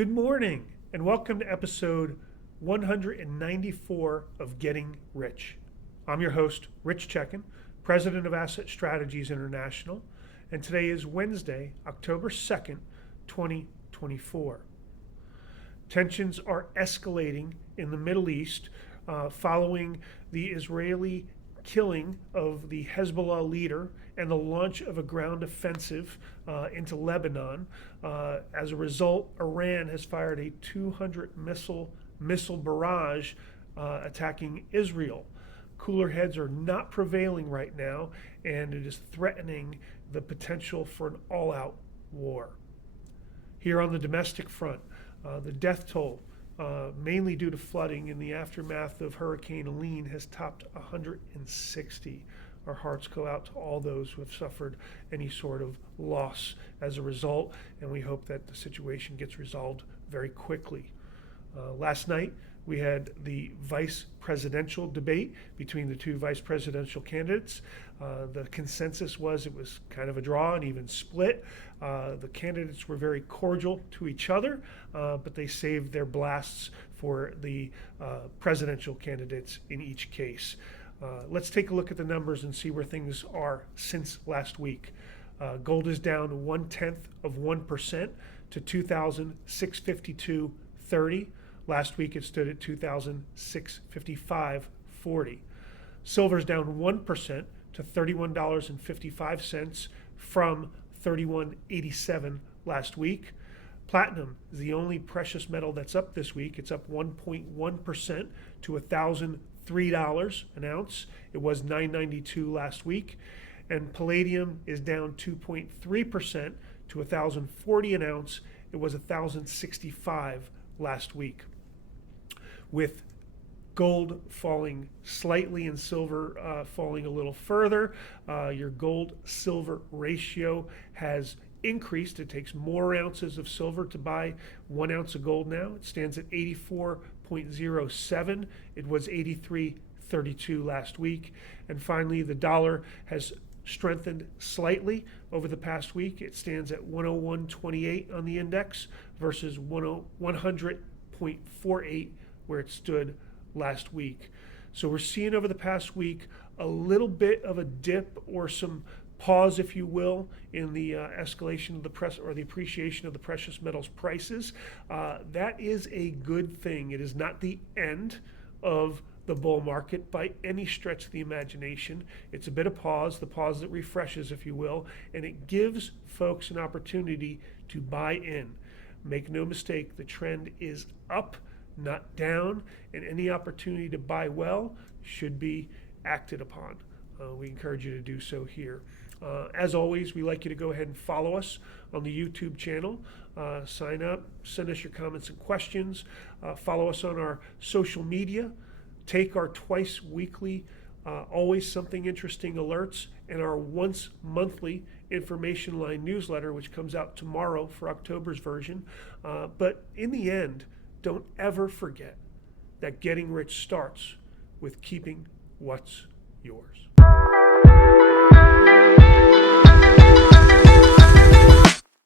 Good morning, and welcome to episode 194 of Getting Rich. I'm your host, Rich Checkan, president of Asset Strategies International, and today is Wednesday, October 2nd, 2024. Tensions are escalating in the Middle East following the Israeli killing of the Hezbollah leader and the launch of a ground offensive into Lebanon. As a result, Iran has fired a 200 missile barrage attacking Israel. Cooler heads are not prevailing right now, and it is threatening the potential for an all-out war. Here on the domestic front, the death toll, mainly due to flooding in the aftermath of Hurricane Helene, has topped 160. Our hearts go out to all those who have suffered any sort of loss as a result, and we hope that the situation gets resolved very quickly. Last night, we had the vice presidential debate between the two vice presidential candidates. The consensus was it was kind of a draw, an even split. The candidates were very cordial to each other, but they saved their blasts for the presidential candidates in each case. Let's take a look at the numbers and see where things are since last week. Gold is down 0.1% to 2,652.30. Last week it stood at 2,655.40. Silver's down 1% to $31.55 from $31.87 last week. Platinum is the only precious metal that's up this week. It's up 1.1% to $1,003 an ounce. It was $992 last week. And palladium is down 2.3% to $1,040 an ounce. It was $1,065 last week. With gold falling slightly and silver falling a little further, your gold-silver ratio has increased. It takes more ounces of silver to buy 1 ounce of gold now. It stands at 84.07. It was 83.32 last week. And finally, the dollar has strengthened slightly over the past week. It stands at 101.28 on the index versus 100.48 where it stood last week. So we're seeing over the past week a little bit of a dip or some pause, if you will, in the escalation of the the appreciation of the precious metals prices. That is a good thing. It is not the end of the bull market by any stretch of the imagination. It's a bit of pause, the pause that refreshes, if you will, and it gives folks an opportunity to buy in. Make no mistake, the trend is up, not down, and any opportunity to buy well should be acted upon. We encourage you to do so here. As always, we like you to go ahead and follow us on the YouTube channel. Sign up, send us your comments and questions. Follow us on our social media. Take our twice weekly, always something interesting alerts, and our once monthly information line newsletter, which comes out tomorrow for October's version. But in the end, don't ever forget that getting rich starts with keeping what's yours.